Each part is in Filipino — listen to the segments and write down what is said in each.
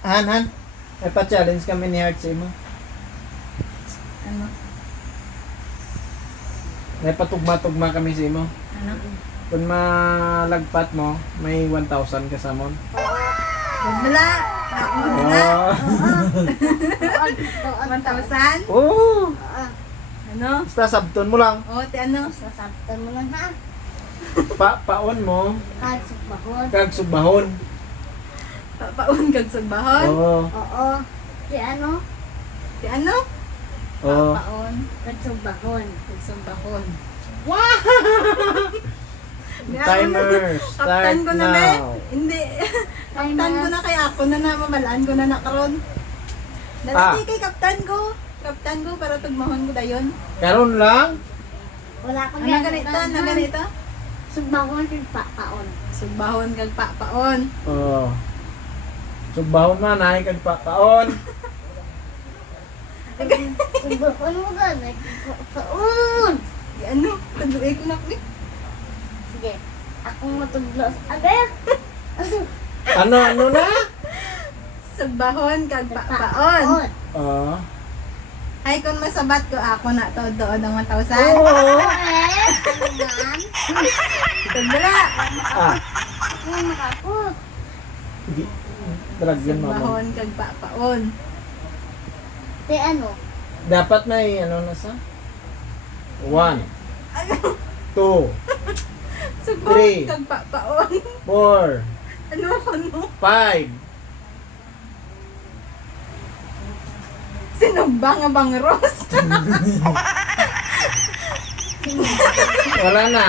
Han. May pa-challenge kami ni Heart sa imo. Ano? May patugma-tugma kami sa imo. Ano? Kung malagpat mo, may 1,000 ka sa mon. Wala. Wala. Oh. 1,000? Oh. Ano? Basta sabton mo lang. O, te ano? Sasabtan mo lang ha. Paon mo, Kagsubahon. kag subahon. Papaon kag sagbahon? Oo. Oo. Si ano? Te ano? Oo. Papaon Kagsubahon. kag sagbahon. Timer, Kaptan start ko na be. now. Hindi. Kaptan ko na kay ako na mamalaan ko na nakaron. Ah. Dali kay kaptan ko. Kaptan ko para tugmahon ko dayon. Karon lang. Wala ko Ano ganito? Ano ganito? Subahon yung papaon. Sugbahon kag papaon. Oo. Subahon man, ay kag paon. Subahon mo ganit. Paon. Di ano? Taduay ko na ko. Sige. Akong matuglos. Agay. Ano na? Sugbahon kag papaon. Oo. Ay kung masabat ko ako na to doon ng 1,000. Oo. Ano man? Tagdala. Ah, Ako nakapot. di. Dragyan mo. Sugbahon kag papaon. Te ano? Dapat may ano na sa? 1, 2, Sugbahon Three. kag papaon. 4, Ano? 5. Sinugba nga bang Ros? Wala na.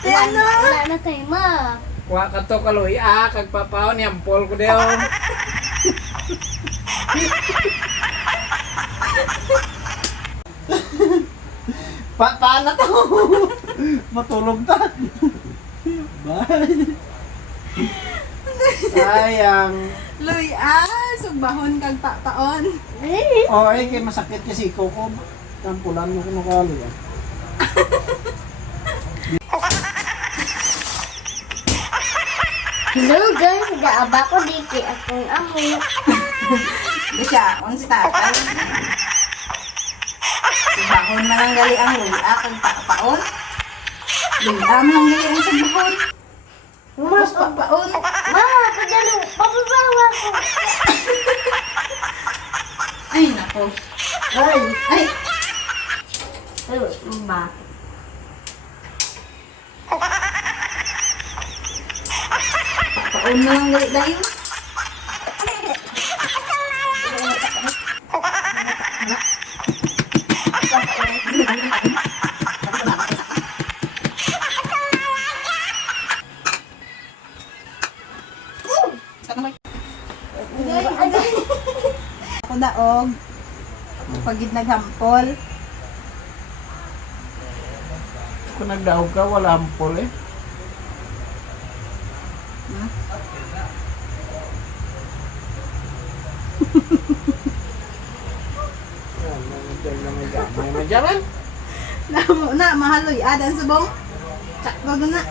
Di ano? Wala na tayo ma. Kuha ka to kaloy. Ah, kag papaon. Yampol ko daw. Paano to? Matulog ta. Bye. Sayang. Luy, sugbahon kag papaon. Oh, ay kay masakit kasi ko ko. Tampulan mo kuno kaloy. Hello guys, gaaba ko dito akong amo. Di siya, on si tatay. Sugbahon man lang gali ang luy, kag papaon. Luy, man lang gali ang sugbahon. Mas papaon. Mama, padalo, papabawa ko. Ay, nako. Ay, Ay, ba? papaon man lang gali dayon. Ako daog. Pagid naghampol. Kung nagdaog ka, wala ampol eh. Hmm? May madyaman. Na mahaloy adan subong. Sakto na.